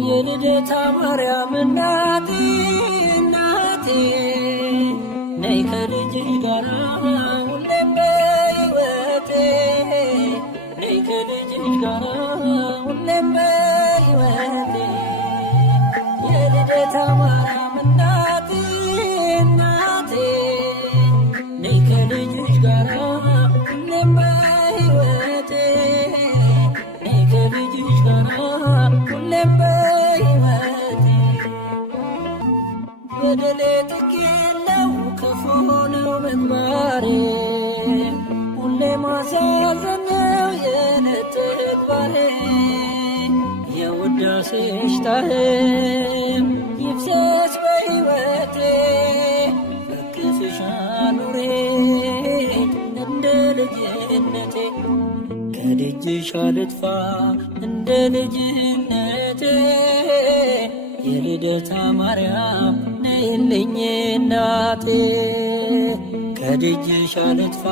የልደታ ማርያም እናቴ እናቴ ነይ ከልጅሽ ጋራ ሁሌም በሕይወቴ ነይ ከልጅሽ ጋራ ሁሌም በሕይወቴ የልደታ ማርያም እናቴ እናቴ ነይ ከልጅሽ ጋራ ሁሌም በሕይወቴ ነይ ከልጅሽ ጋራ ሁሌም በሕይወቴ በደሌ ጥግ የለው ክፉ ነው ምግባሬ ሁሌ ማሳዘን ነው የዕለት ተግባሬ የውዳሴሽ ጣዕም ይፍሰስ በሕይወቴ በክፍሽ አኑሬኝ እንደ ልጅነቴ ከደጅሽ አልጥፋ እንደ ልጅነቴ የልደታ ማርያም ነይልኝ እናቴ ከደጅሽ አልጥፋ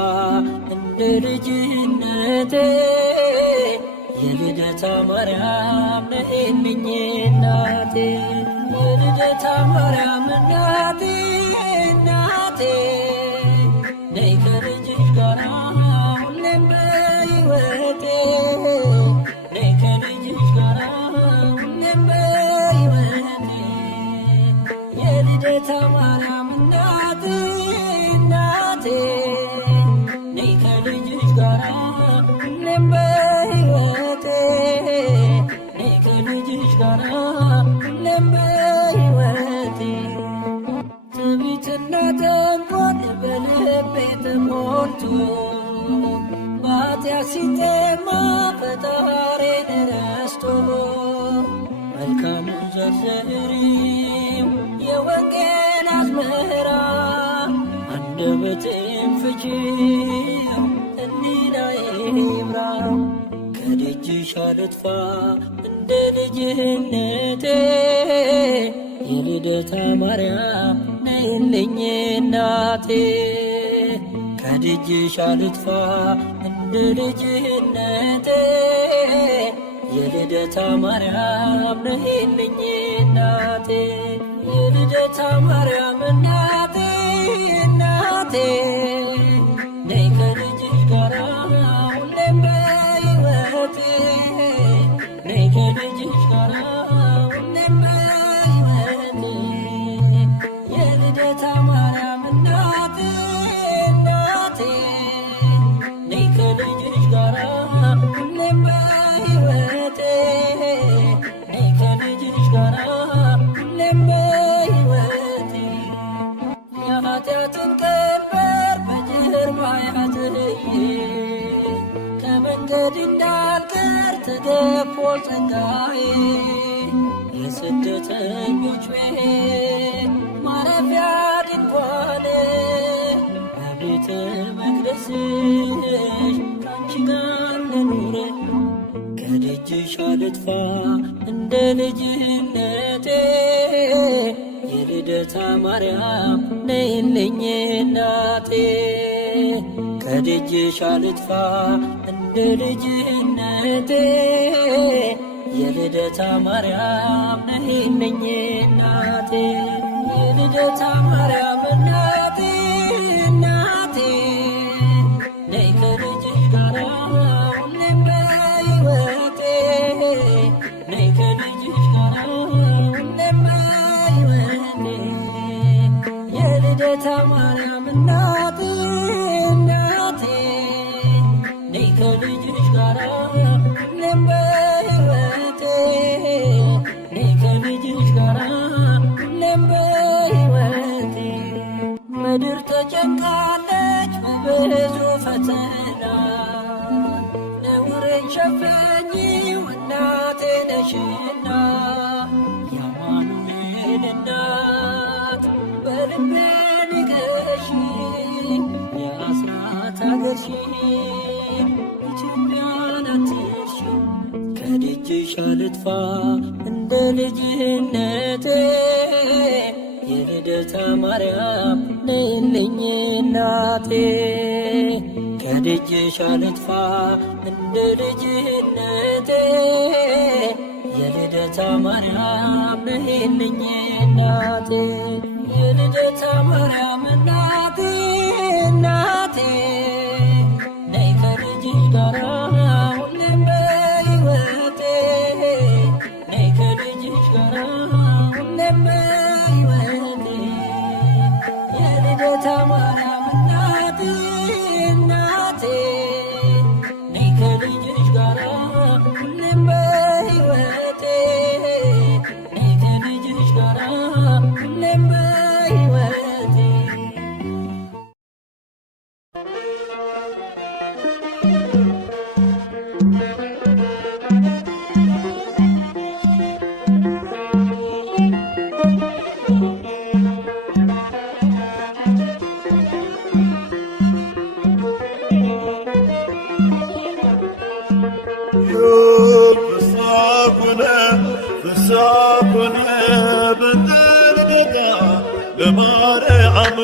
እንደ ልጅነቴ የልደታ ማርያም ነይልኝ እናቴ የልደታ ማርያም እናቴ እናቴ ነይ ከልጅሽ ጋራ ሁሌም በሕይወቴ ነይ ከልጅሽ ጋራ ሁሌም በሕይወቴ የልደታ ማርያም እናቴ እናቴ ነይ ከልጅሽ ጋራ ሁሌም በሕይወቴ ነይ ከልጅሽ ጋራ ሁሌም በሕይወቴ ትዕቢትና ተንኮል በልቤ ተሞልቶ በኃጢአት ሲጠማ ፈጣሪን ረስቶ መልካሙን ዘርዝሪው የወንጌል አዝመራ አንደበቴን ፍቺው ሕሊናዬ ይብራ ከደጅሽ አልጥፋ እንደ ልጅነቴ የልደታ ማርያም ነይልኝ እናቴ ከደጅሽ አልጥፋ እንደ ልጅነቴ የልደታ ማርያም ነይልኝ እናቴ የልደታ ማርያም እናቴ እናቴ ነይ ከልጅሽ ጋራ ሁሌም በሕይወቴ ነይ ከልጅሽ ጋራ ሁሌም በሕይወቴ የልደታ ማርያም እናቴ እናቴ ነይ ከልጅሽ ጋራ ሁሌም በሕይወቴ ነይ ከልጅሽ ጋራ ሁሌም በሕይወቴ የኃጢአትን ቀንበር በጀርባ ያዝዬ ከመንገድ እንዳልቀር ተገፎ ጸጋዬ የስደተኞች ቤት ማረፊያ ድንኳን በቤተ መቅደስሽ ካንቺ ጋር ልኑር ከደጅሽ አልጥፋ እንደ ልጅነቴ የልደታ ማርያም ነይልኝ እናቴ ከደጅሽ አልጥፋ እንደ ልጅነቴ የልደታ ማርያም ነይልኝ እናቴ የልደታ ማርያም እናቴ እናቴ ነይ ከልጅሽ ጋራ ሁሌም በሕይወቴ ነይ ከልጅሽ ጋራ ሁሌም በሕይወቴ የልደታ ማርያም እናቴ እናቴ ነይ ከልጅሽ ጋራ ሁሌም በሕይወቴ ነይ ከልጅሽ ጋራ ሁሌም በሕይወቴ ምድር ተጨንቃለች በብዙ ፈተና ነውሬን ሸፈኚው እናቴ ነሽና የአማኑኤል እናት በልቤ ንገሺ የአስራት አገርሽን ኢትዮጵያን አትርሺ ከደጅሽ አልጥፋ እንደ ልጅነቴ የልደታ ማርያም ነይልኝ እናቴ ከደጅሽ አልጥፋ እንደ ልጅነቴ የልደታ ማርያም ነይልኝ እናቴ የልደታ ማርያም እናቴ እናቴ ነይ ከልጅሽ ጋራ ሁሌም በሕይወቴ ነይ ከልጅሽ ጋራ ሁሌም በሕይወቴ የልደታ ማርያም እናቴ እናቴ ነይ ከልጅሽ ጋራ ሁሌም በሕይወቴ ነይ ከልጅሽ ጋራ ሁሌም በሕይወቴ ፍሳኩነ በንደርደጋ ለማርያም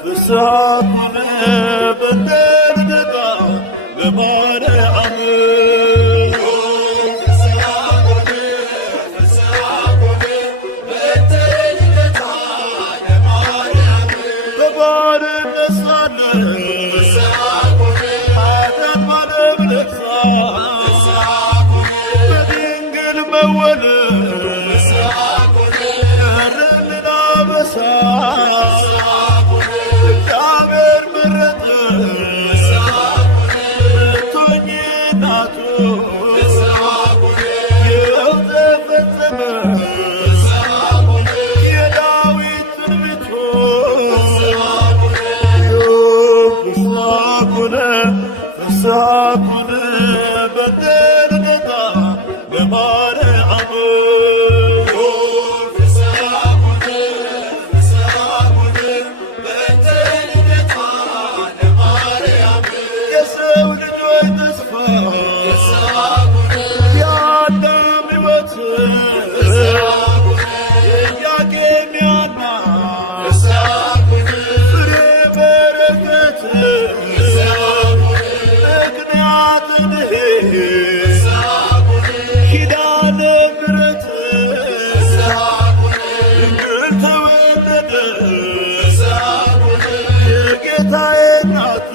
ፍሳኩነ በንደርደጋ ለማርያም በድንግል መወለድ ያለንን አበሳ እግዚአብሔር መረጠሽ ልትሆኚ እናቱ ይኸው ተፈጸመ የዳዊት ትንቢቱ ፍሳኩነ በንደርደጋ ለማርያም የሰው ልጆች ተስፋ የአዳም ሕይወት የኢያቄም የሐና ፍሬ በረከት ምክንያተ ድኅነት ኪዳነ ምሕረት ድንግል ተወለደ የጌታዬ እናት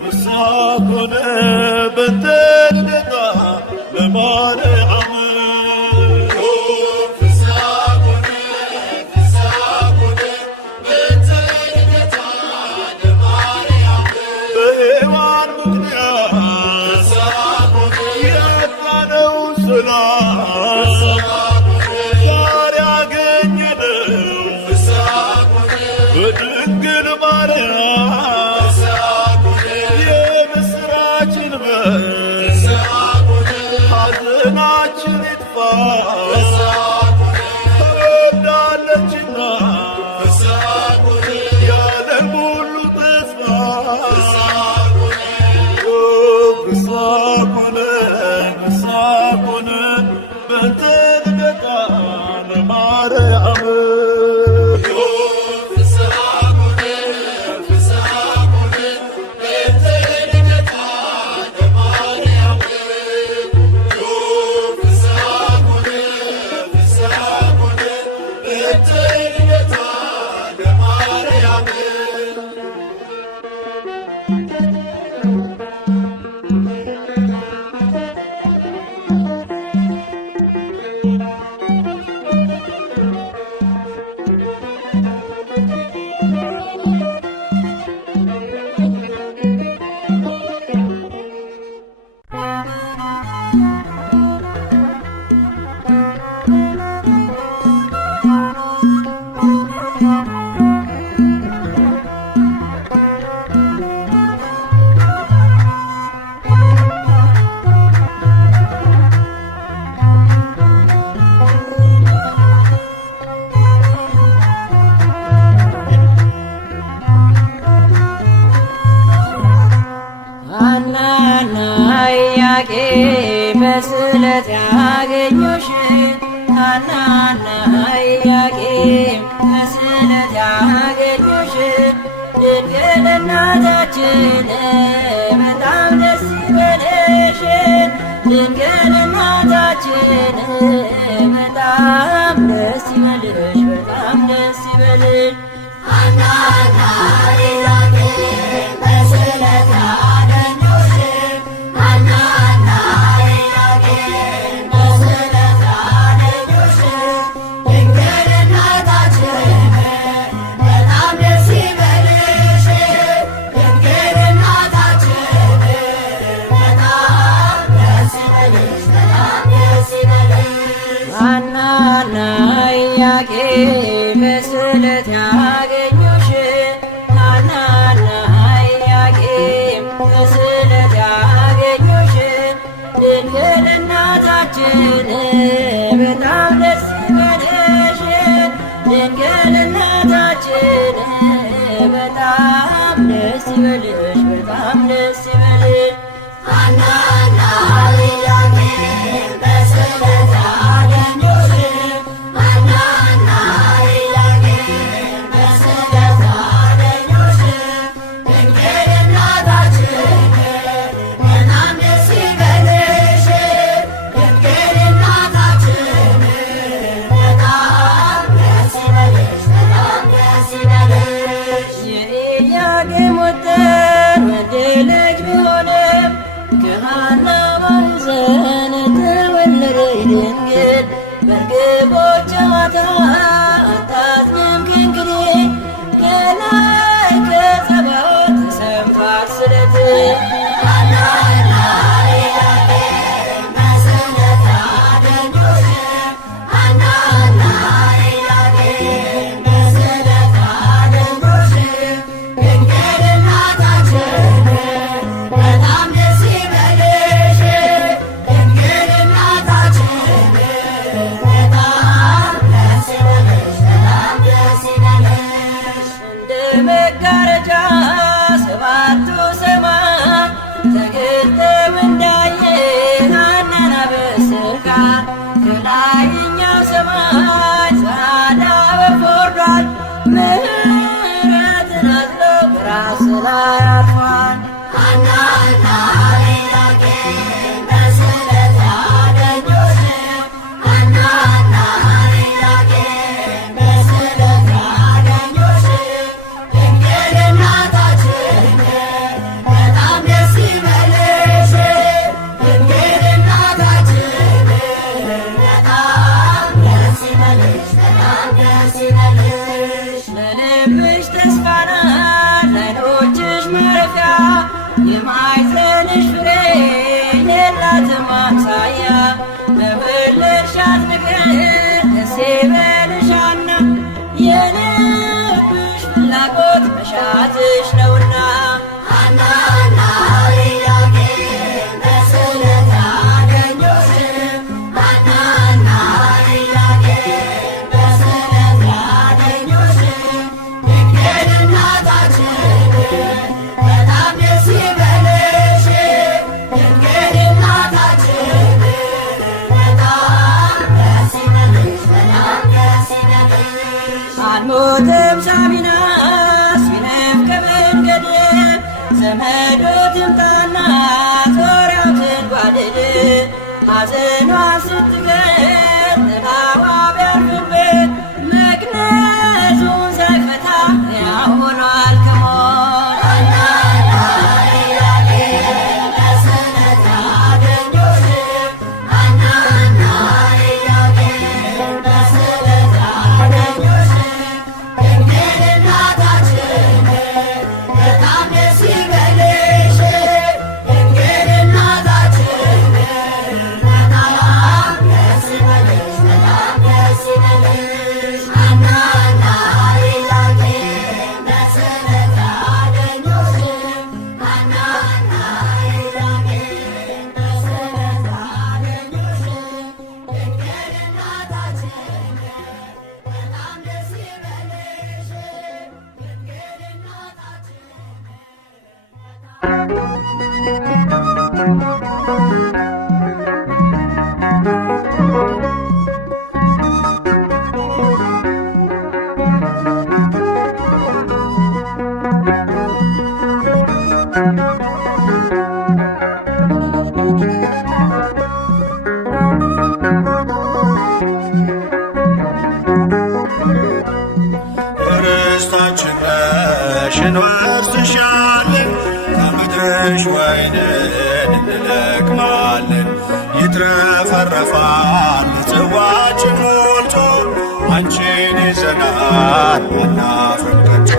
ፍሳኩነ በንደርደጋ ለማርያም በሔዋን ምክንያት ያጣነው ሰላም ዛሬ አገኘነው በድንግል ማርያም የምስራችን በር ሐዘናችን ይጥፋ ተወልዳለችና የዓለም ሁሉ ተስፋ ፍሳኩነ በንደርደጋ ለማርያም Eternity. ያገኙሽ ሐናና ኢያቄም በስዕለት ያገኙሽ ድንግል እናታችን በጣም ደስ ይበልሽ ድንግል እናታችን በጣም ደስ ይበልሽ በጣም ደስ ይበልሽ ሐናና ኢያቄም በስዕለት ያገኙሽ ሐናና ኢያቄም በስዕለት ያገኙሽ ድንግል እናታችን በጣም ደስ ይበልሽ ድንግል እናታችን በጣም ደስ ይበልሽ በጣም ደስ ይበልሽ ሐናና ኢያቄም በስዕለት ያገኙሽ ሐናና ኢያቄም በስዕለት ያገኙሽ ድንግል እናታችን በጣም ደስ ይበልሽ ድንግል እናታችን በጣም ደስ ይበልሽ በጣም ደስ ይበልሽ ሐናና ኢያቄም በስዕለት ያገኙሽ ሐናና ኢያቄም በስዕለት ያገኙሽ ድንግል እናታችን በጣም ደስ ይበልሽ ድንግል እናታችን በጣም ደስ ይበልሽ በጣም ደስ ይበልሽ የኢያቄም ወጥር ወንድ ልጅ ቢሆንም ከሐና ማኅፀን ተወለደች ድንግል በርግቦች ጨዋታ አታዝንም ከእንግዲህ ከላይ ከጸባዖት ተሰምቷል ስለት ሐናና ኢያቄም በስዕለት ያገኙሽ ሐናና ኢያቄም በስዕለት ያገኙሽ ድንግል እናታችን በጣም ደስ ይበልሽ ድንግል እናታችን በጣም ደስ ይበልሽ በጣም ደስ ይበልሽ እንደ መጋረጃ ሰባቱ ሰማይ ተገልጠው እንዳየ ሐናን አበስርካ ከላይኛው ሰማይ ጸዓዳ ወፍ ወርዷል ምሕረትን አዝሎ በራስ ላይ አርፏል ሐናና ኢያቄም በስዕለት ያገኙሽ ሐናና ኢያቄም በስዕለት ያገኙሽ ድንግል እናታችን በጣም ደስ ይበልሽ ድንግል እናታችን በጣም ደስ ይበልሽ በጣም ደስ ይበልሽ ለልብሽ ተስፋ ናት ለዓይኖችሽ ማረፊያ የማኅፀንሽ ፍሬ የላትም አምሳያ በወለድሻት ነገር ደስ ይበልሽ ሐና የልብሽ ፍላጎት መሻትሽ ነውና ሐናና ኢያቄም በስዕለት ያገኙሽ ሐናና ኢያቄም በስዕለት ያገኙሽ ድንግል እናታችን በጣም ደስ ይበልሽ ድንግል እናታችን በጣም ደስ ይበልሽ በጣም ደስ ይበልሽ አልሞትም ሳሚናስ ቢነፍቅ መንገድ ዘመዶ ትምጣና ዙሪያው ትንጓደድ ሐዘኗን ስትቀር ጥላዋ ቢያርፍበት መግነዙን ሳይፈታ ሕያው ሆኗል ከሞት ሐናና ኢያቄም በስዕለት ያገኙሽ ሐናና ኢያቄም በስዕለት ያገኙሽ ድንግል እናታችን በጣም ደስ ይበልሽ ድንግል እናታችን በጣም ደስ ይበልሽ በጣም ደስ ይበልሽ ሐናና ኢያቄም በስዕለት ያገኙሽ ሐናና ኢያቄም በስዕለት ያገኙሽ ድንግል እናታችን በጣም ደስ ይበልሽ ድንግል እናታችን ተትረፈረፋል ጽዋችን ሞልቶ አንቺን ይዘናል አናፍርም ከቶ።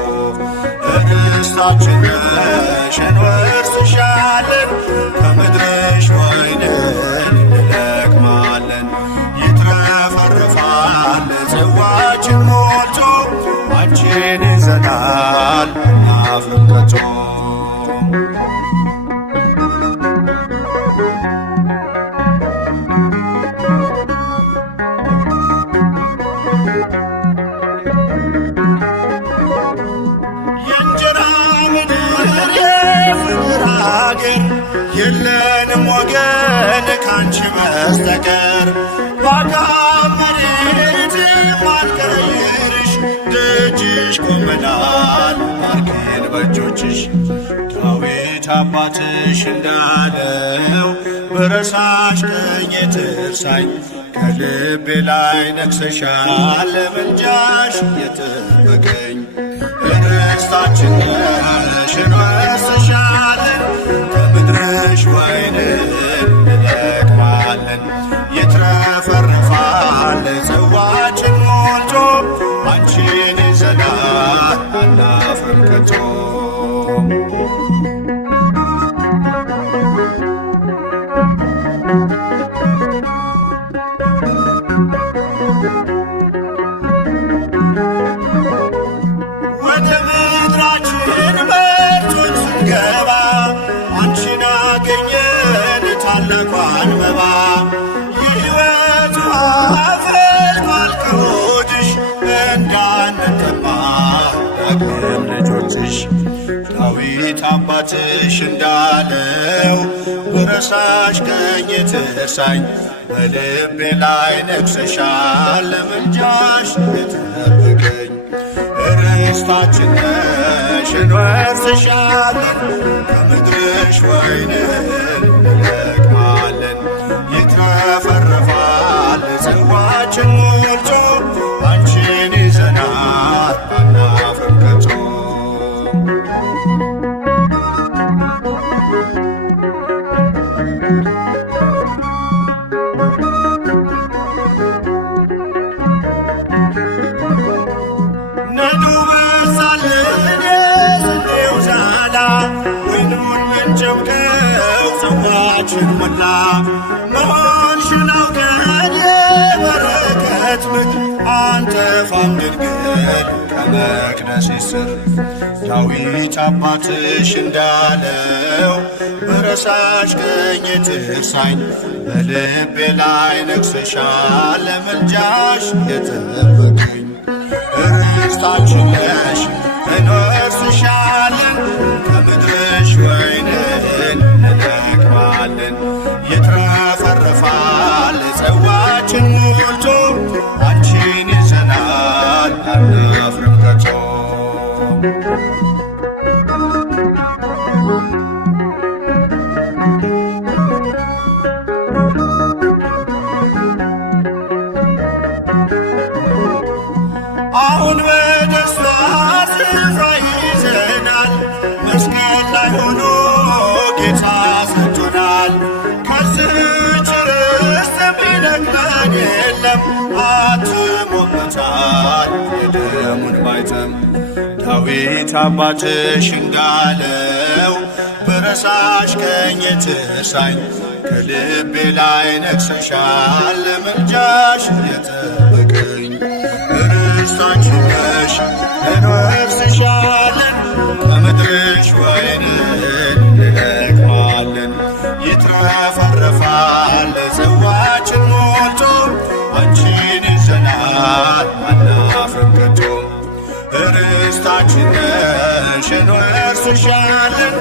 ርስታችን ነሽ እንወርስሻለን ከምድርሽ ወይንን እንለቅማለን። ይትረፈረፋል ጽዋችን ሞልቶ አንቺን ይዘናል አናፍርም ከቶ። አገር የለንም ወገን ካንቺ በስተቀር ባዳም መሬት ማልቀይርሽ ደጅሽ ቆመናል ባርኪን በእጆችሽ። ዳዊት አባትሽ እንዳለው ብረሳሽ ቀኝ ትርሳኝ ከልቤ ላይ ነግሰሻል ለምልጃሽ የጠበቀኝ። ርስታችን ነሽ እንወርስሻለን ከምድርሽ ወይንን እንለቅማለን። ይትረፈረፋል ጽዋችን ሞልቶ አንቺን ይዘናል አናፍርም ከቶ። ታላቋን መባ የሕይወት ውሃ ፈልቋል ከሆድሽ እንዳንጠማ ዳግም ልጆችሽ። ዳዊት አባትሽ እንዳለው ብረሳሽ ቀኝ ትርሳኝ በልቤ ላይ ነግሰሻል ለምልጃሽ የጠበቀኝ። ርስታችን ነሽ እንወርስሻለን ከምድርሽ ወይንን እንለቅማለን። ይትረፈረፋል ጽዋችን ሞልቶ አንቺን ይዘናል አናፍርም ከቶ። ነዱ በሳልን የስንዴው ዛላ ወይኑን ምንጨብቀው ጽዋችን ሞላ። መሆንሽን አውቀን የበረከት ምድር አንጠፋም ድንግል ከመቅደስሽ ስር። ዳዊት አባትሽ እንዳለው ብረሳሽ ቀኝ ትርሳኝ በልቤ ላይ ነግሰሻል ለምልጃሽ የጠበቀኝ። ርስታችን ነሽ እንወርስሻለን ከምድርሽ ወይንን እንለቅማለን። ይትረፈረፋል ጽዋችን ሞልቶ አንቺን ይዘናል አናፍርም ከቶ። አሁን በደስታ ስፍራ ይዘናል መስቀል ላይ ሆኖ ጌታ ሰጥቶናል። ከዚህች ርስት የሚነቅለን የለም አትሞበታል የደሙን ማኅተም። ዳዊት አባትሽ እንዳለው ብረሳሽ ቀኝ ትርሳኝ ከልቤ ላይ ነግሰሻል ለምልጃሽ የጠበቀኝ። ርስታችን ነሽ እንወርስሻለን ከምድርሽ ወይንን እንለቅማለን። ይትረፈረፋል ጽዋችን ሞልቶ አንቺን ይዘናል አናፍርም ከቶ። ርስታችን ነሽ እንወርስሻለን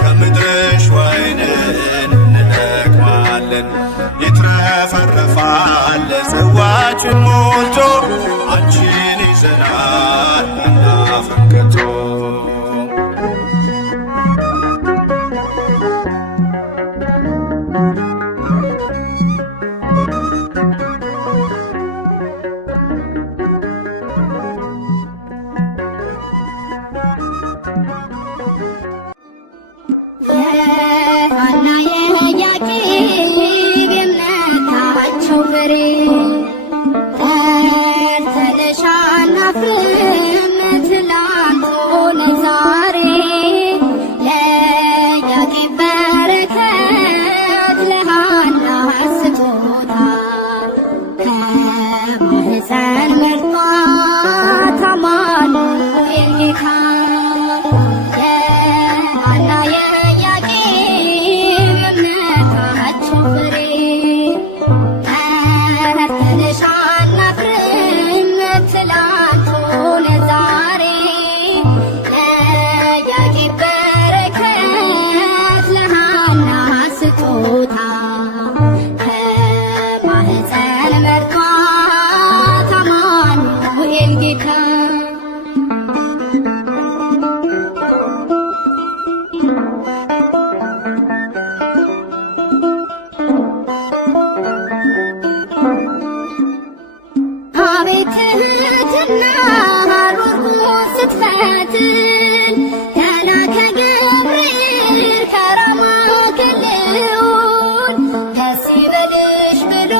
ከምድርሽ ወይንን እንለቅማለን። ይትረፈረፋል ጽዋችን ሞልቶ አንቺን ይዘናል አናፍርም ከቶ። የሐና የኢያቄም የእምነታቸው ፍሬ ተርተንሻል አናፍርም ትላንት ሆነ ዛሬ ለያዕቆብ በረከት ለሐና ስጦታ ከማኅፀን መርጧት አማኑኤል ጌታ የሐና የያዕቆብ የእምነታቸው ፍሬ ተርተንሻል አናፍርም ትላንት ሆነ ዛሬ ለያዕቆብ በረከት ለሐና ስጦታ ከማኅፀን መርጧት አማኑኤል ጌታ አቤት ትሕትና ሩቁን ስትፈትን መልአከ ገብርኤል ከራማ ክልል ደስ ይበልሽ ብሎ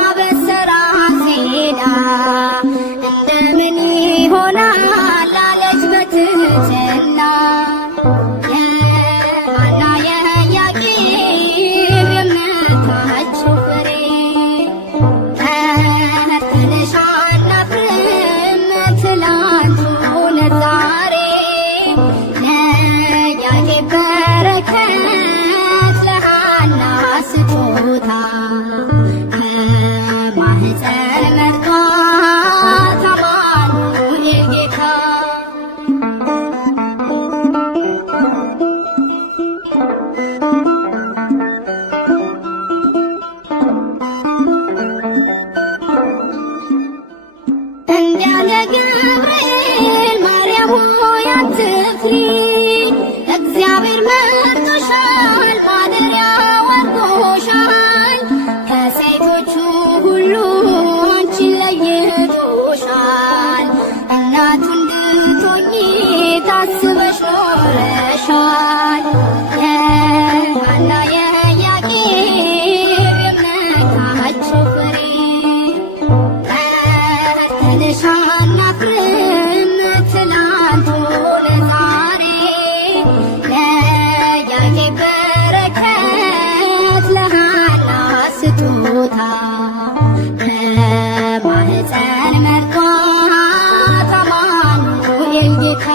አበሰራት ዜና እንደምን ይሆናል አለች በትሕትና የሐና የያዕቆብ የእምነታቸው ፍሬ ተርተንሻል አናፍርም ትላንት ሆነ ዛሬ ለያዕቆብ በረከት ለሐና ስጦታ ከማኅፀን መርጧት አማኑኤል ጌታ እንዲያለ ገብርኤል ማርያም ሆይ አትፍሪ እግዚአብሔር መርጦሻል ማደሪያ አድርጎሻል ከሴቶቹ ሁሉ አንቺን ለይቶሻል እናቱ እንድትሆኚ ታስበሽ ኖረሻል የሐና የያዕቆብ የእምነታቸው ፍሬ ተርተንሻል አናፍርም ትላንት ሆነ ዛሬ ለያዕቆብ በረከት ለሐና ስጦታ ከማኅፀን መርጧት አማኑኤል ጌታ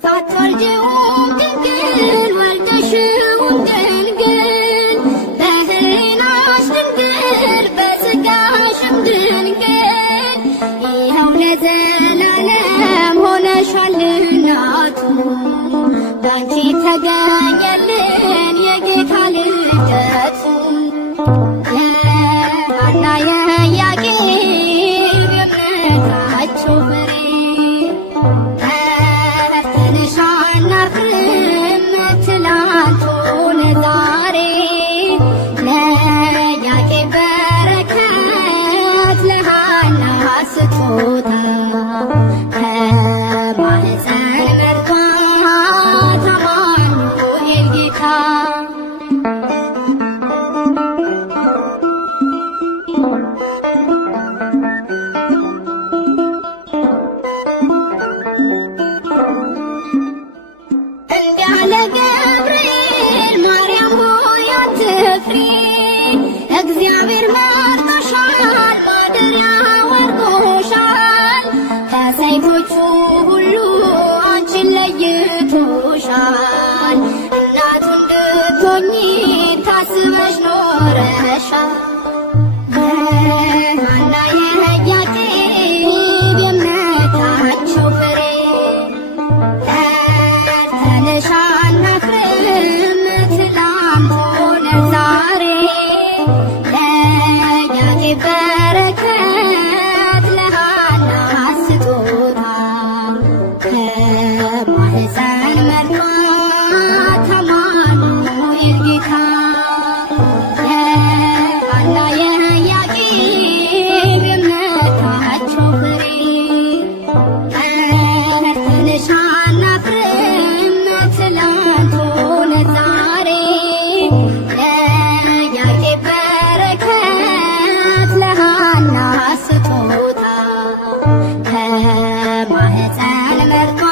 ሳትወልጂውም ድንግል ወልደሽውም ድንግል በሕሊናሽ ድንግል በሥጋሽም ድንግል ይኸው ለዘላለም ሆነሻል እናቱ ባንቺ ተገኘልን የጌታ ልደቱ የሐና የያዕቆብ የእምነታቸው ፍሬ ተርተንሻል አናፍርም ትላንት ሆነ ዛሬ ለያዕቆብ በረከት ለሐና ስጦታ ከማኅፀን መርጧት አማኑኤል ጌታ እንዲያለ ገብርኤል ማርያም ሆይ አትፍሪ እግዚአብሔር መርጦሻል ማደሪያ አድርጎሻል ከሴቶቹ ሁሉ አንቺን ለይቶሻል እናቱ እንድትሆኚ ታስበሽ ኖረሻል የሐና የያዕቆብ የእምነታቸው ፍሬ ተርተንሻል አናፍርም ትላንት ሆነ ዛሬ ለያዕቆብ በረከት ለሐና ስጦታ ከማኅፀን መርጧት አማኑኤል ጌታ የሐና በማኅፀን መርቷት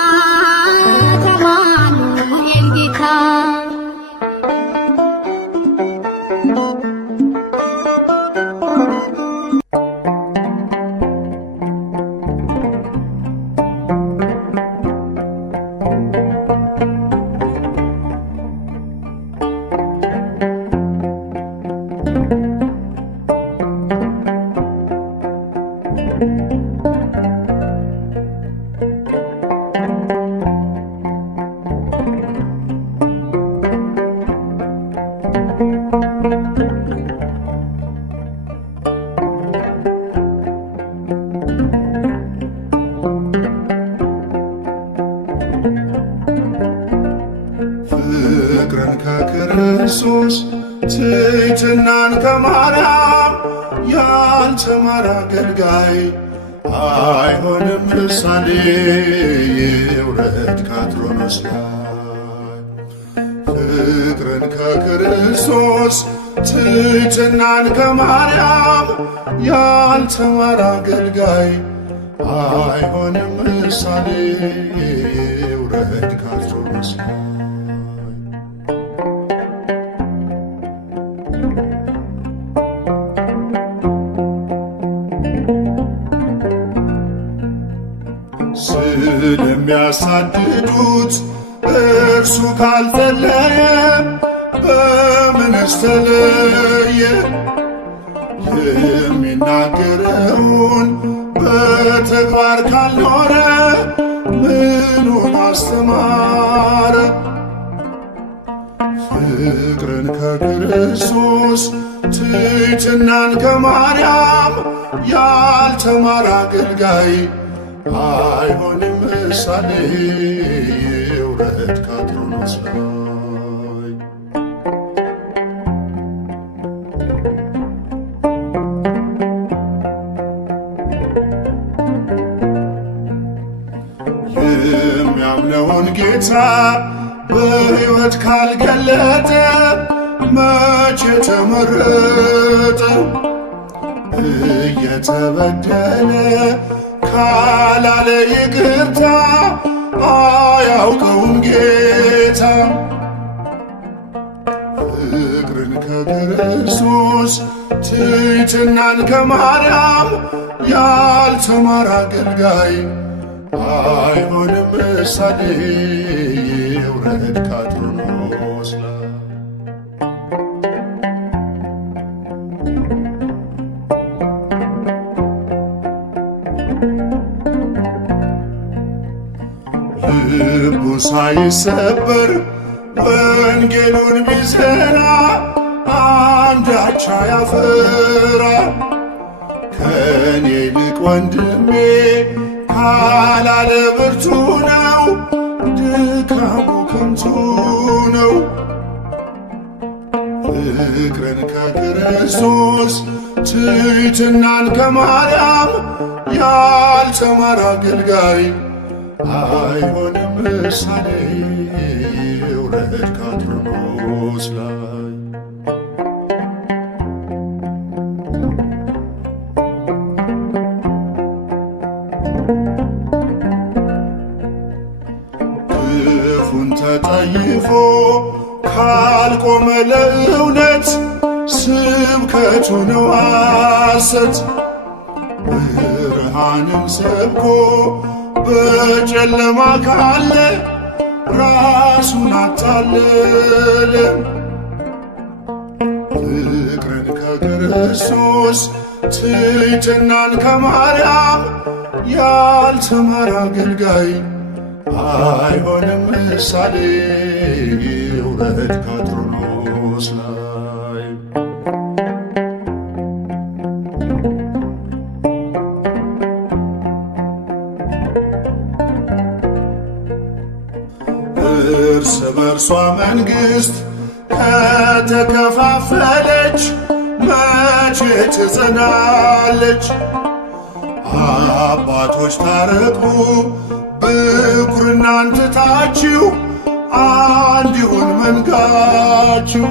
አማኑኤል ጌታ ፍቅርን ከክርስቶስ ትሕትናን ከማርያም ያልተማረ አገልጋይ አይሆንም ምሳሌ ይውረድ ከአትሮኖስ ላይ። ፍቅርን ከክርስቶስ ትሕትናን ከማርያም ያልተማረ አገልጋይ አይሆንም ምሳሌ ይውረድ ከአትሮኖስ ላይ። ስለሚያሳድዱት እርሱ ካልጸለየ በምንስ ተለየ? የሚናገረውን በተግባር ካልኖረ ምኑን አስተማረ? ፍቅርን ከክርስቶስ ትሕትናን ከማርያም ያልተማረ አገልጋይ አይሆንም ምሳሌ ይውረድ ከአትሮኖስ ላይ። የሚያምነውን ጌታ በሕይወት ካልገለጠ መቼ ተመረጠ? እየተበደለ ካላለ ይቅርታ አያውቀውም ጌታ። ፍቅርን ከክርስቶስ ትሕትናን ከማርያም ያልተማረ አገልጋይ አይሆንም ምሳሌ ይውረድ ከአትሮኖስ ላይ። ልቡ ሳይሰበር ወንጌሉን ቢዘራ አንዳች አያፈራ። ከኔ ይልቅ ወንድሜ ካላለ ብርቱ ነው፣ ድካሙ ከንቱ ነው። ፍቅርን ከክርስቶስ ትሕትናን ከማርያም ያልተማረ አገልጋይ አይሆንም ምሳሌ ይውረድ ከአትሮኖስ ላይ። ክፉን ተጠይፎ ካልቆመ ለእውነት ስብከቱ ነው ሐሰት። ብርሃንን ሰብኮ በጨለማ ካለ ራሱን አታለለ። ፍቅርን ከክርስቶስ ትሕትናን ከማርያም ያልተማረ አገልጋይ አይሆንም ምሳሌ ይውረድ ከአትሮኖስ ላይ። እርስ በርሷ መንግሥት ከተከፋፈለች መቼ ትጸናለች? አባቶች ታረቁ ብኩርናን ትታችሁ አንድ ይሁን መንጋችሁ።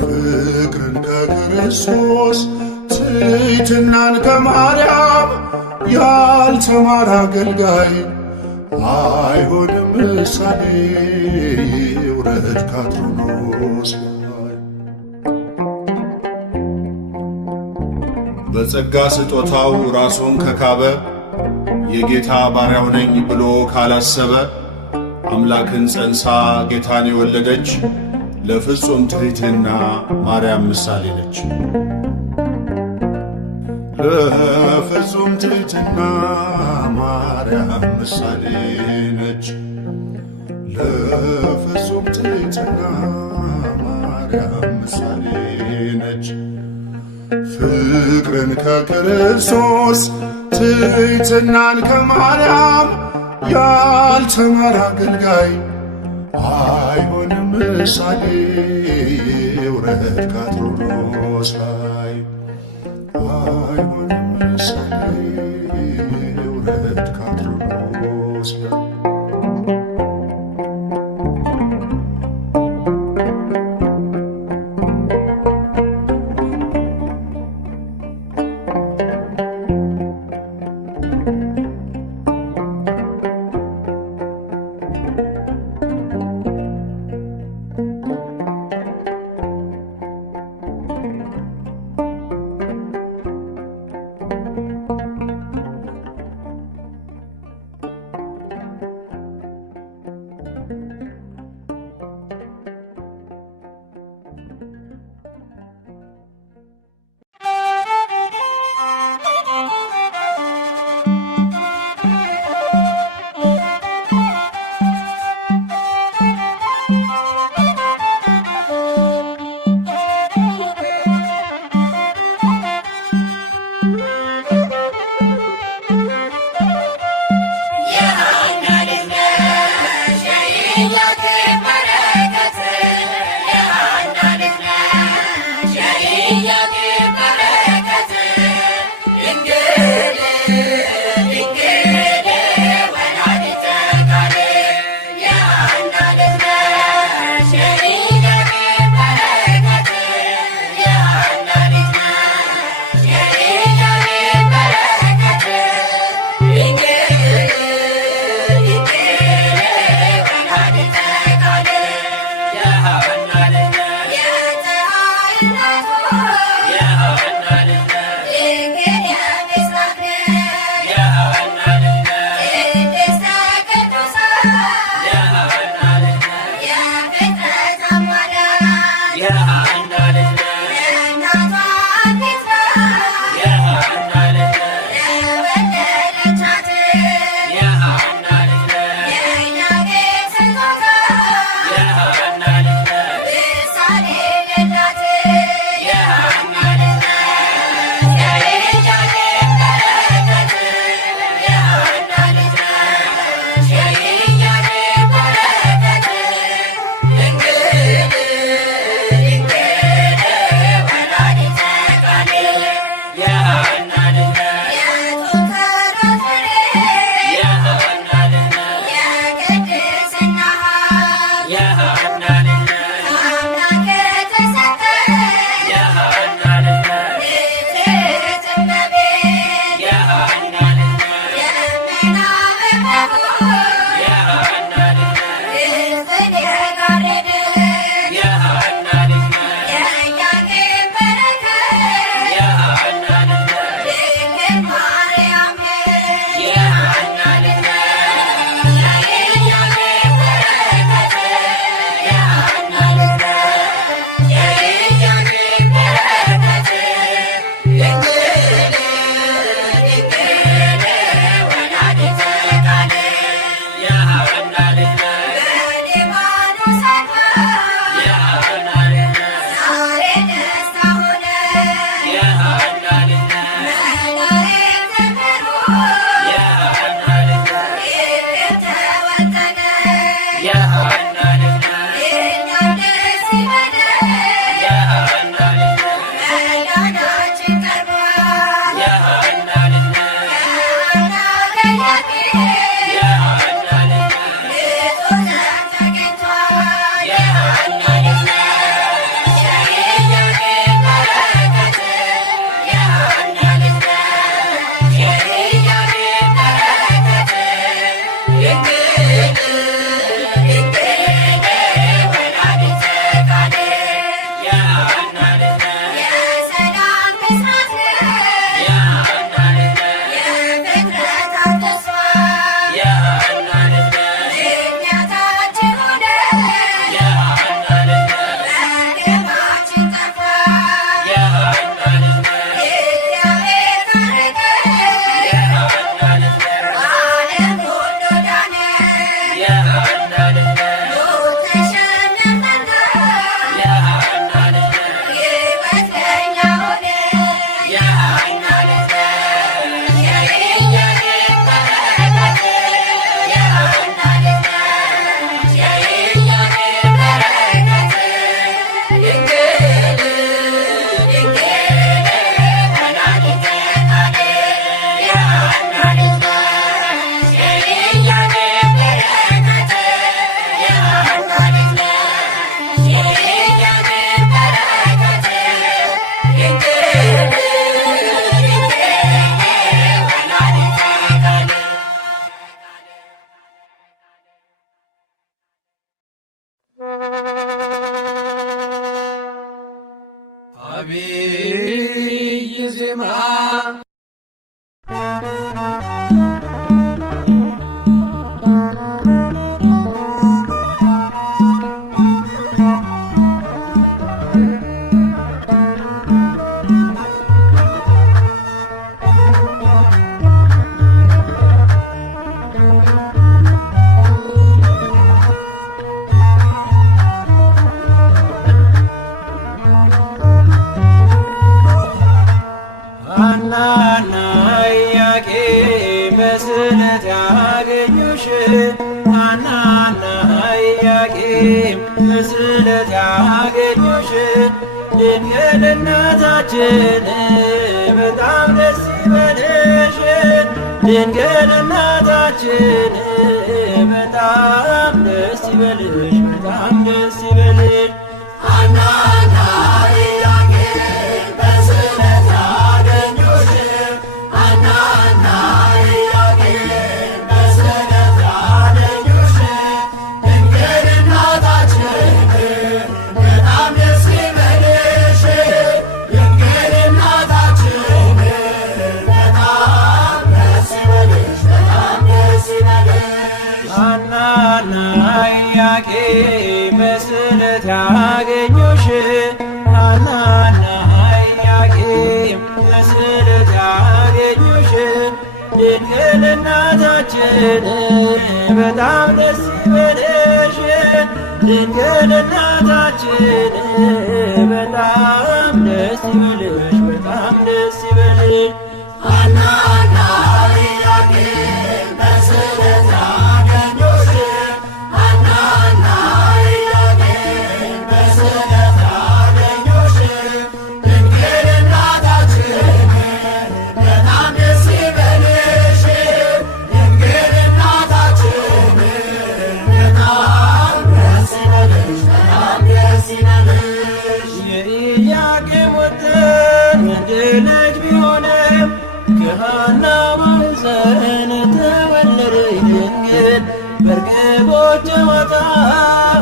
ፍቅርን ከክርስቶስ ትሕትናን ከማርያም ያል ያልተማረ አገልጋይ አይሆንም ምሳሌ ይውረድ ከአትሮኖስ ላይ። በጸጋ ስጦታው ራሱን ከካበ የጌታ ባሪያው ነኝ ብሎ ካላሰበ አምላክን ጸንሳ ጌታን የወለደች ለፍጹም ትሕትና ማርያም ምሳሌ ነች። ለፍጹም ትሕትና ማርያም ምሳሌ ነች። ለፍጹም ትሕትና ማርያም ምሳሌ ነች። ፍቅርን ከክርስቶስ ትሕትናን ከማርያም ያልተማረ አገልጋይ አይሆንም ምሳሌ ይውረድ ከአትሮኖስ ላይ። አይሆንም ምሳሌ ይውረድ ከአትሮኖስ ላይ። በስለት ያገኙሽ ሐናና ኢያቄም በስለት ያገኙሽ ድንግል እናታችን በጣም ደስ ይበልሽ ድንግል እናታችን በጣም ደስ ይበልሽ በጣም ደስ ይበልሽ ሐናና ኢያቄም በስለት ያገኙሽ ሐናና ኢያቄም በስለት ያገኙሽ ድንግል እናታችን በጣም ደስ ይበልሽ ድንግል እናታችን በጣም ደስ ይበልሽ በጣም ደስ ይበልሽ ሐናና ኢያቄም በስለት ያገኙሽ ሐናና ኢያቄም በስለት ያገኙሽ ድንግል እናታችን በጣም ደስ ይበልሽ ድንግል እናታችን በጣም ደስ ይበልሽ በጣም ደስ ይበልሽ ሐናና ኢያቄም በስለት ያገኙሽ ሐናና ኢያቄም በስለት ያገኙሽ ድንግል እናታችን በጣም ደስ ይበልሽ ድንግል እናታችን በጣም ደስ ይበልሽ በጣም ደስ ይበልሽ የኢያቄም ወጥን ወንድ ልጅ ቢሆንም ከሐና ማኅፀን ተወለደች ድንግል በርግቦች ጨዋታ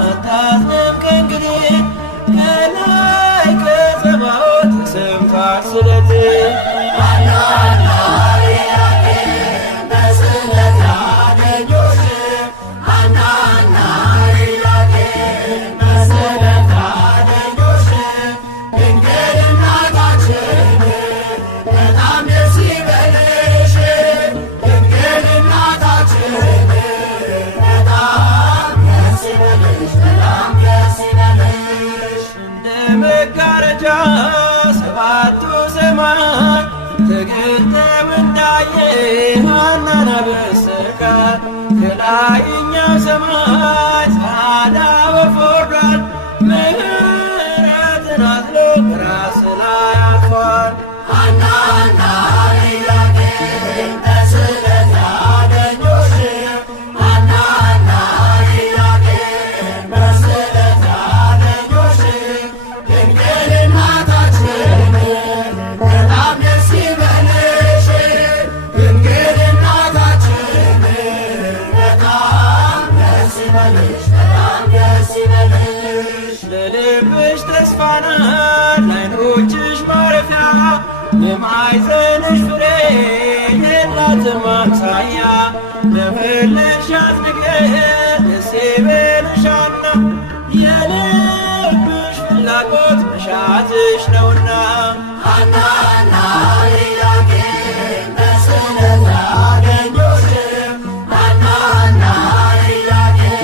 አታዝንም ከእንግዲህ ከላይ ከጸባዖት ሰምቷል ስለትህ ሐናና ኢያቄም በስለት ያገኙሽ ሐናና ኢያቄም በስለት ያገኙሽ ድንግል እናታችን በጣም ደስ ይበልሽ ድንግል እናታችን በጣም ደስ ይበልሽ በጣም ደስ ይበልሽ እንደ መጋረጃ ሰባቱ ሰማይ ተገልጠው እንዳየ ሐናን አበሰረካት ከላይኛው ሰማይ ጻዕዳ ወፍ ወርዷል ምሕረትን አዝሎ በራስ ላይ አርፏል ሐናና ኢያቄም በስለት ያገኙሽ ሐናና ኢያቄም በስለት ያገኙሽ ድንግል እናታችን በጣም ደስ ይበልሽ ድንግል እናታችን በጣም ደስ ይበልሽ በጣም ደስ ይበልሽ ለልብሽ ተስፋ ናት ለዓይኖችሽ ማረፊያ ለማኅፀንሽ ፍሬ የላትም አምሳያ ለወለድሻት ድንግል ደስ ይበልሻልና የልብሽ ፍላጎት መሻትሽ ነውና ሐናና ኢያቄም በስለት ያገኙሽ ሐናና ኢያቄም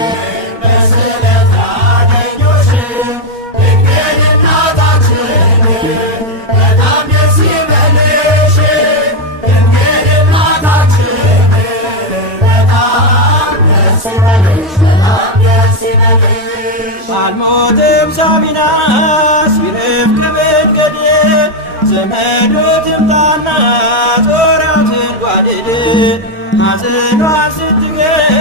በስለት ያገኙሽ ድንግል እናታችን በጣም ደስ ይበልሽ ድንግል እናታችን በጣም ደስ ይበልሽ በጣም ደስ ይበልሽ አልሞትም ሳቢናስ ቢርቅ መንገድ ዘመዱ ትምጣና ጾራትን ጓድድ ሐዘኗ ስትገድ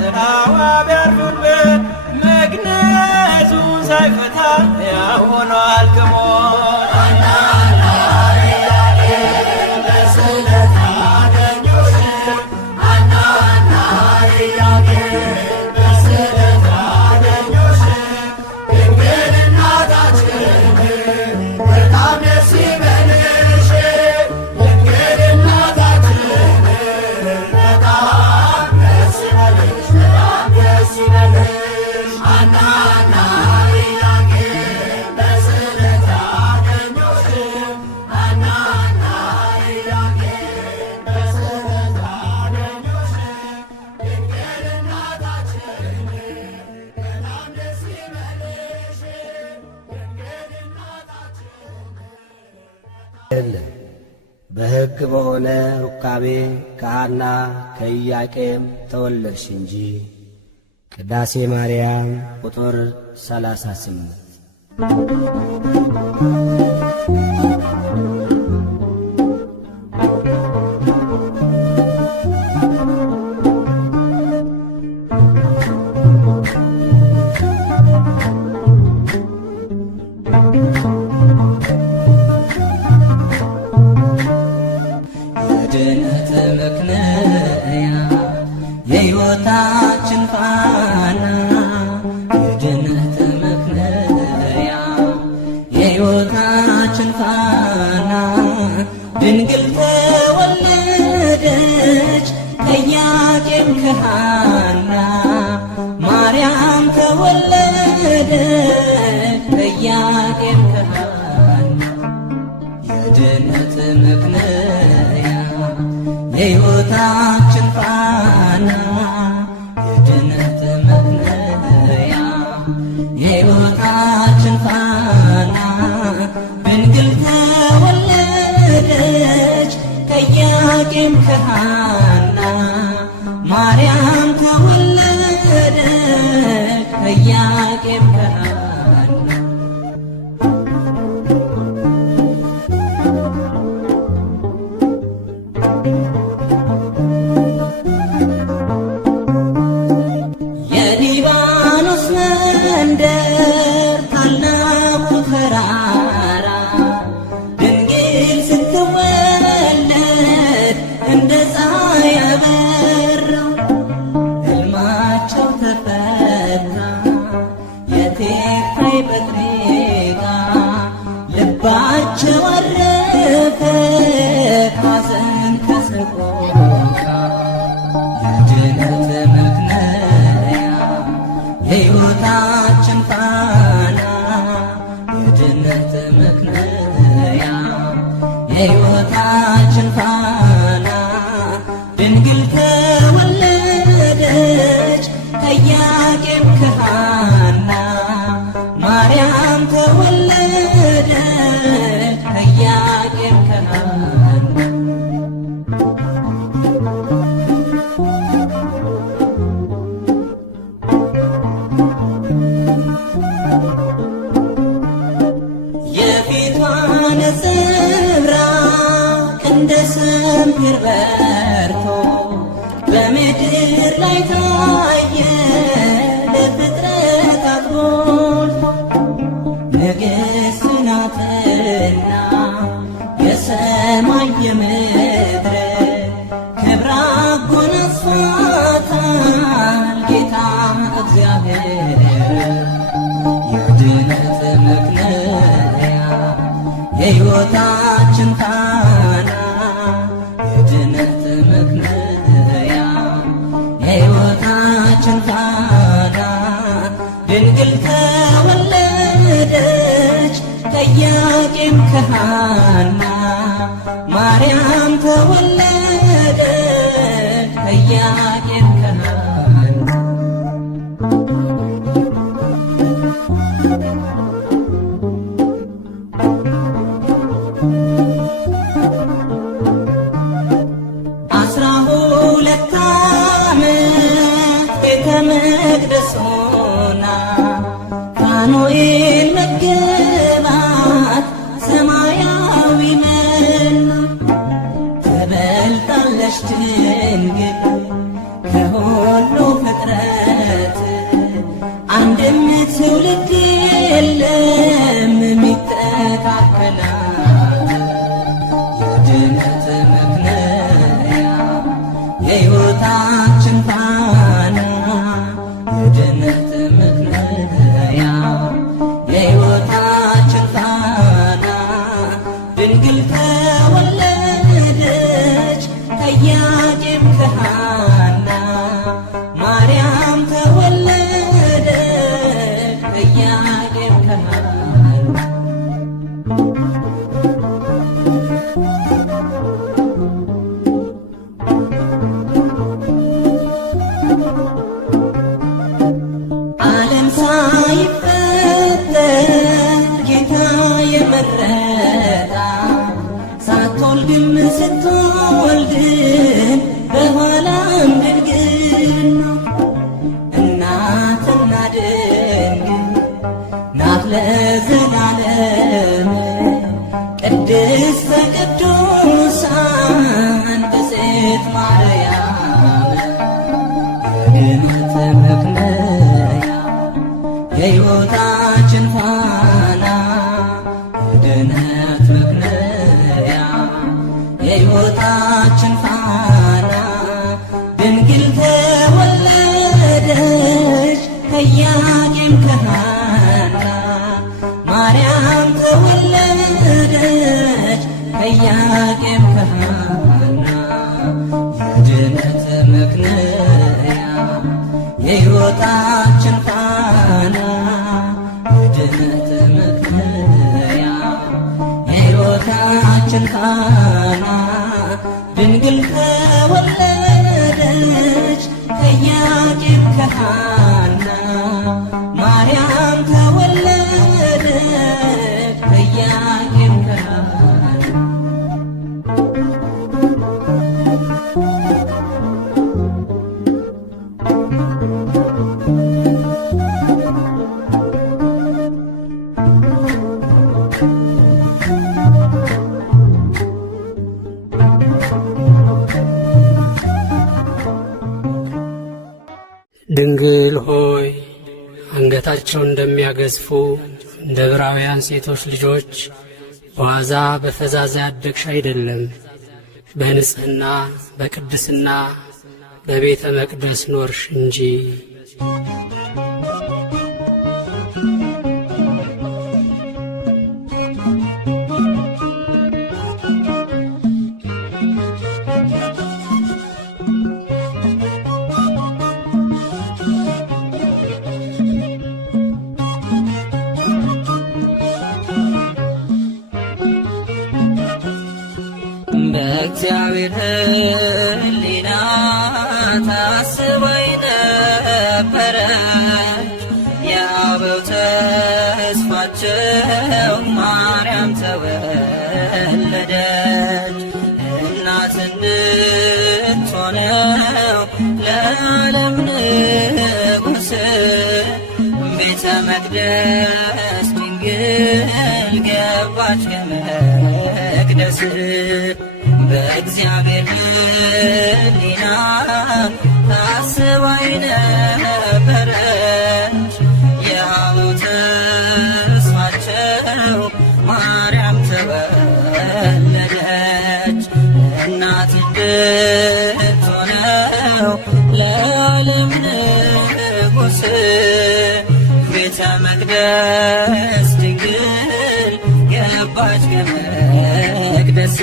ጥላዋ ቢያርፍበት መግነዙን ሳይፈታ ሕያው ሆኗል ከሞት ሐናና ኢያቄም በስለት ያገኙሽ ሐናና ኢያቄም በስለት ያገኙሽ ድንግል እናታችን በጣም ደስ ይበልሽ ድንግል እናታችን በጣም ደስ ይበልሽ በጣም ደስ ይበልሽ ሐናና ኢያቄም በስለት በሆነ ሩካቤ ከሐና ከኢያቄም ተወለድሽ እንጂ። ቅዳሴ ማርያም ቁጥር 38። የድነት ምክንያት የሕይወታችን ፋና የድነት ምክንያት የሕይወታችን ፋና ድንግል ተወለደች ከኢያቄም ከሐና ማርያም ተወለደች ከኢያቄም ከሐና የድነት ምክንያት የሕይወታችን ፋና የድነት ምክንያት የሕይወታችን ፋና ድንግል ተወለደች ከኢያቄም ከሐና ማርያም ተወለደች ከኢያቄም ከሐና የሊባኖስ መንደር ታላቁ ተራራ ድንግል ስትወለድ እንደ ፀሐይ አበራው ሕልማቸው ተፈታ የቴክፋይ በትሬጋ ልባቸው አረፈ ሐዘን ከሰቆቃ የድነት ምክንያት የሕይወታችን ፋና የድነት ምክንያት የሕይወታችን ፋና ድንግል ተወለደች ከኢያቄም ከሐና ማርያም ተወለደች ከኢያቄም ከሐና የፊቷ ነጸብራቅ እንደ ሰምፔር በርቶ በምድር ላይ ታየ ለፍጥረታት ጎልቶ ንግሥት ናትና የሰማይ የምድር ክብር አጎናጽፏታል ጌታ እግዚአብሔር የድነት ምክንያት የሕይወታችን ፋና የድነት ምክንያት የሕይወታችን ፋና ድንግል ተወለደች ከኢያቄም ከሐና ማርያም ተወለደች ከኢያቄም ከሐና አስራ ሁለት ዓመት ቤተ መቅደስ ሆና ፋኑኤል መገባት ሰማያዊ መና ተበልጣለች ድንግል ከሁሉ ፍጥረት አንድም ትውልድ የለም የሚተካከላት የድነት ምክንያት የሕይወታችን ፋና የድነት ምክንያት የሕይወታችን ፋና ድንግል ተወለደች ከኢያቄም ከሐና ማርያም ተወለደች ከኢያቄም ከሐና ዓለም ሳይፈጠር ጌታ የመረጣ ሳትወልድም ስትሆን የድነት ምክንያት የሕይወታችን ፋና የድነት ምክንያት የሕይወታችን ፋና ድንግል ተወለደች ከኢያቄም ከሐና ማርያም ተወለደች ከኢያቄም ከሐና ድንግል ሆይ አንገታቸው እንደሚያገዝፉ እንደ ዕብራውያን ሴቶች ልጆች በዋዛ በፈዛዛ ያደግሽ አይደለም። በንጽሕና በቅድስና በቤተ መቅደስ ኖርሽ እንጂ። በእግዚአብሔር ሕሊና ታስባ ነበረች የአበው ተስፋቸው ማርያም ተወለደች። እናት እንድትሆነው ለዓለም ንጉሥ ቤተ መቅደስ ድንግል ገባች ከመቅደስ። በእግዚአብሔር ሕሊና ታስባ ነበረች የአበው ተስፋቸው ማርያም ተወለደች። እናት እንድትሆነው ለዓለም ንጉሥ ቤተ መቅደስ ድንግል ገባች ከመቅደስ።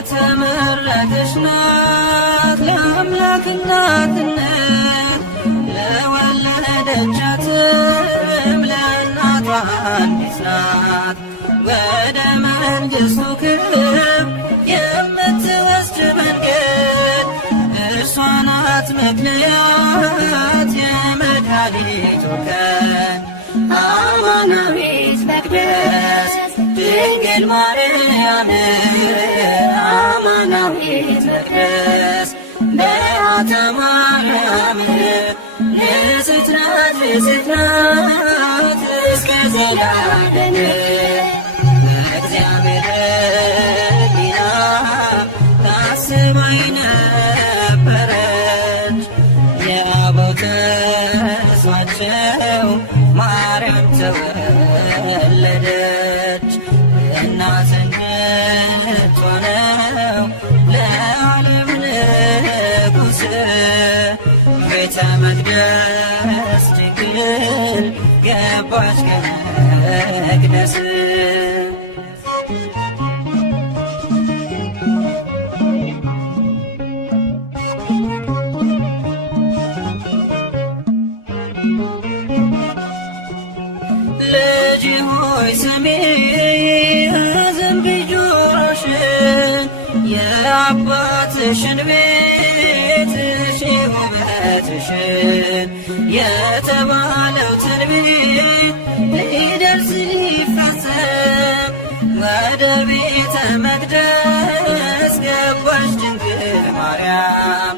የተመረጠች ናት ለአምላክ እናትነት ለወለደቻትም ለእናቷ አንዲት ናት። ወደ መንግሥቱ ክብር የምትወስድ መንገድ እርሷ ናት ምክንያት የመድኃኒቱ ቀን። አማናዊት መቅደስ ድንግል ማርያም አማናዊት መቅደስ በዓታ ማርያም ንጽሕት ናት ንጽሕት ናት እስከ ዘላለም። በእግዚአብሔር ሕሊና ታስባ ነበረች የአበው ተስፋቸው ማርያም ተወለደች። እናት እንድትሆነው ለዓለም ንጉሥ ቤተ መቅደስ ድንግል ገባች ከመቅደስ። ልጅ ሆይ ስሚ አዘንብዪ ጆሮሽን የአባትሽን ቤት እሺ ውበትሽን የተባለው ትንቢት ሊደርስ ሊፈጸም ወደ ቤተ መቅደስ ገባች ድንግል ማርያም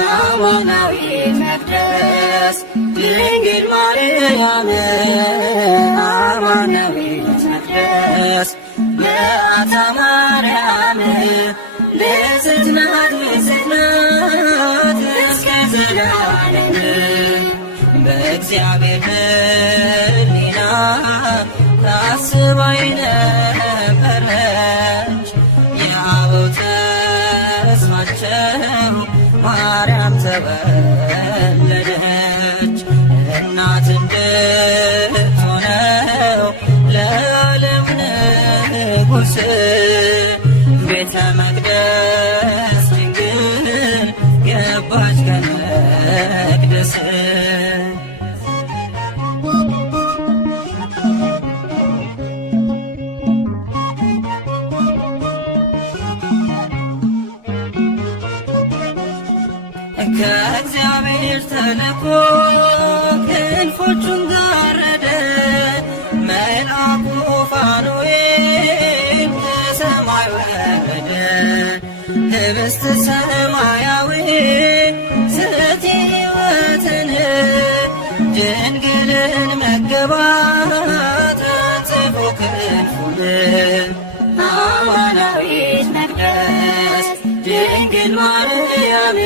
አማናዊት መቅደስ ድንግል ማርያም አማናዊት መቅደስ በዓታ ማርያም ንጽሕት ናት ንጽሕት ናት እስከ ዘላለም። በእግዚአብሔር ሕሊና ታስባ ነበረች የአበው ተስፋቸው ማርያም ተወለደች። እናት እንድትሆነው ለዓለም ንጉሥ ቤተ መቅደስ ድንግል ገባች ከመቅደስ። ከእግዚአብሔር ተልኮ ክንፎቹን ጋረደ መልአኩ ፋኑኤል ከሰማይ ወረደ። ህብስተ ሰማያዊ ስእቲ ሕይወትን ድንግልን መገባት ጽፎ ክንፉን አማናዊት መቅደስ ድንግል ማርያም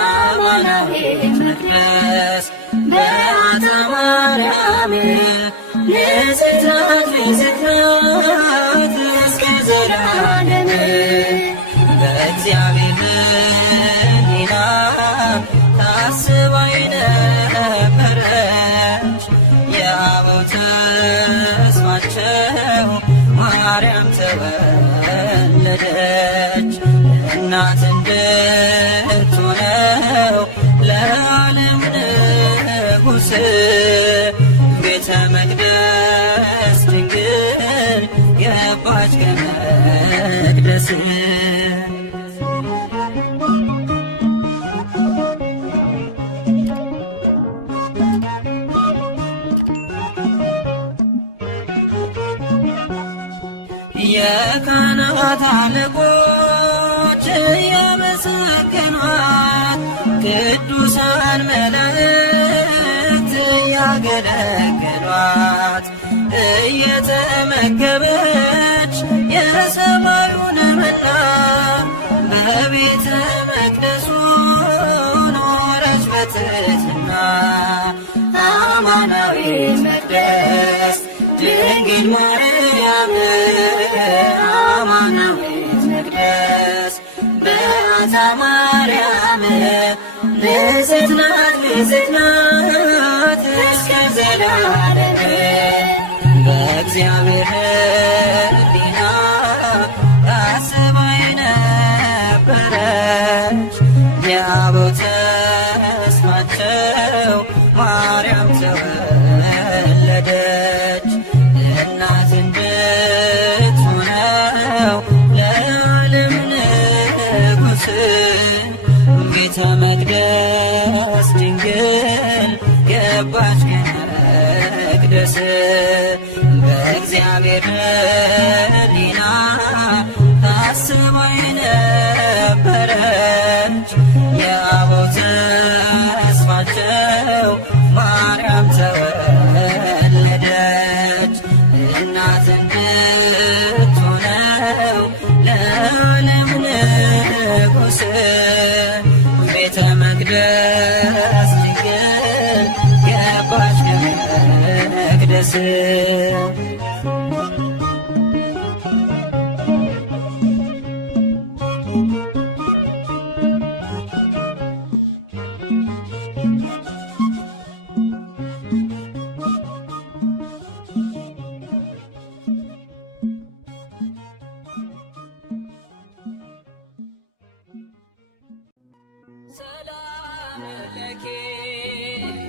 አማናዊት መቅደስ በዓታ ማርያም ንጽሕት ናት ንጽሕት ናት እስከ ዘላለም። በእግዚአብሔር ሕሊና ታስባ የነበረች የአበው ተስፋቸው ማርያም ተወለደች። እናት እንድትሆነው ለዓለም ንጉሥ ቤተ መቅደስ ድንግል ገባች ከመቅደስ። የካህናት አለቆች እያመሰገኗት ቅዱሳን መላእክት እያገለገሏት እየተመገበች የሰማዩን መና በቤተ መቅደሱ ኖረች በትሕትና። አማናዊት መቅደስ ድንግል ማርያም አማናዊት መቅደስ በዓታ ማርያም ንጽሕት ናት ንጽሕት ናት እስከ ዘላለም። በእግዚአብሔር ሕሊና ታስባ የነበረች የአበው ተስፋቸው ማርያም ተወለደች። እናት እንድትሆነው ለዓለም ንጉሥ ቤተ መቅደስ ድንግል ገባች ከመቅደስ። በእግዚአብሔር ሕሊና ታስባ የነበረች የአበው ተስፋቸው ማርያም ተወለደች። እናት እንድትሆነው ለዓለም ንጉሥ ቤተ መቅደስ ድንግል ገባች ከመቅደስ። ሰላም ለኪ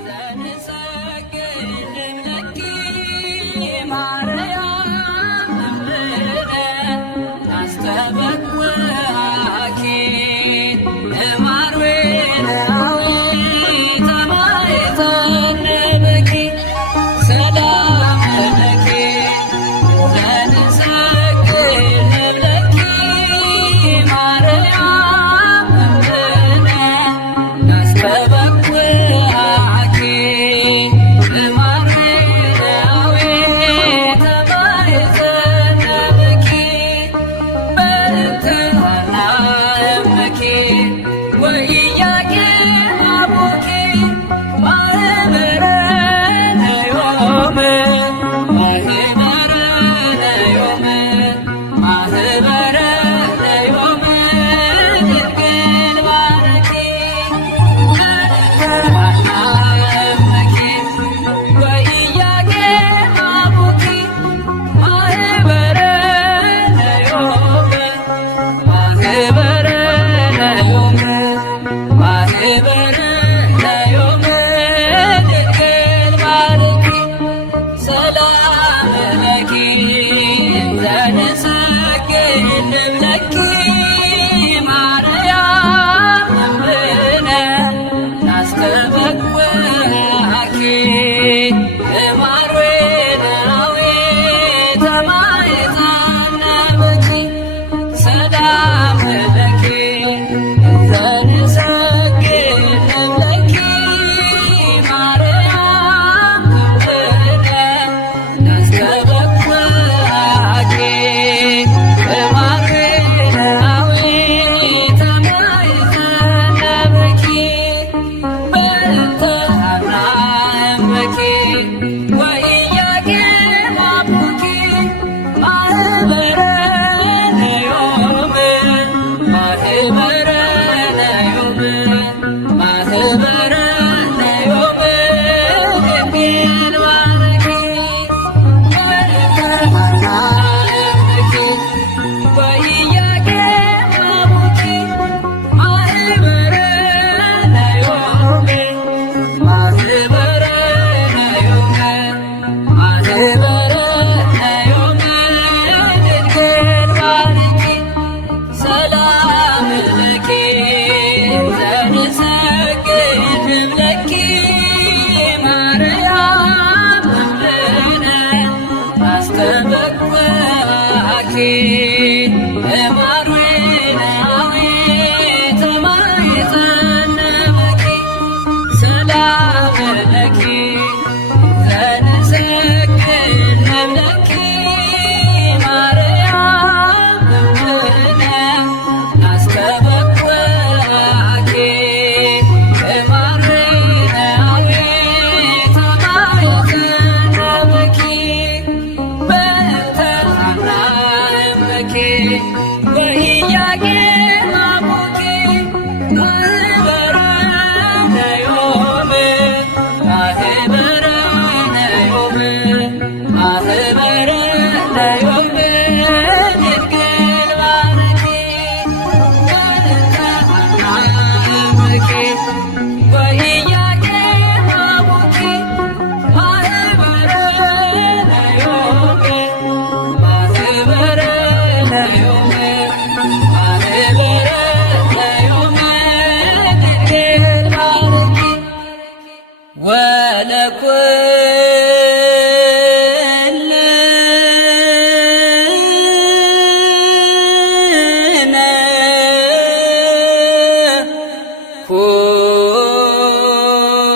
ዘንሰግድ ለኪ ማርያም እምነ አስተበኩዓኪ እማኑኤላዊ ተማይተነብኪ። ሰላም ለኪ ዘንሰግድ ለኪ ማርያም እምነ አስተበኩዓኪ እማኑኤላዊ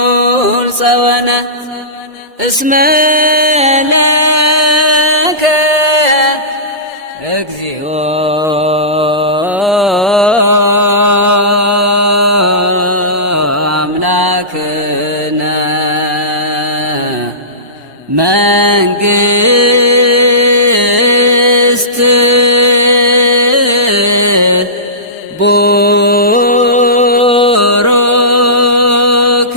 ኩልፀወነ እስመ ለከ እግዚኦ አምላክነ መንግሥት ቡሩክ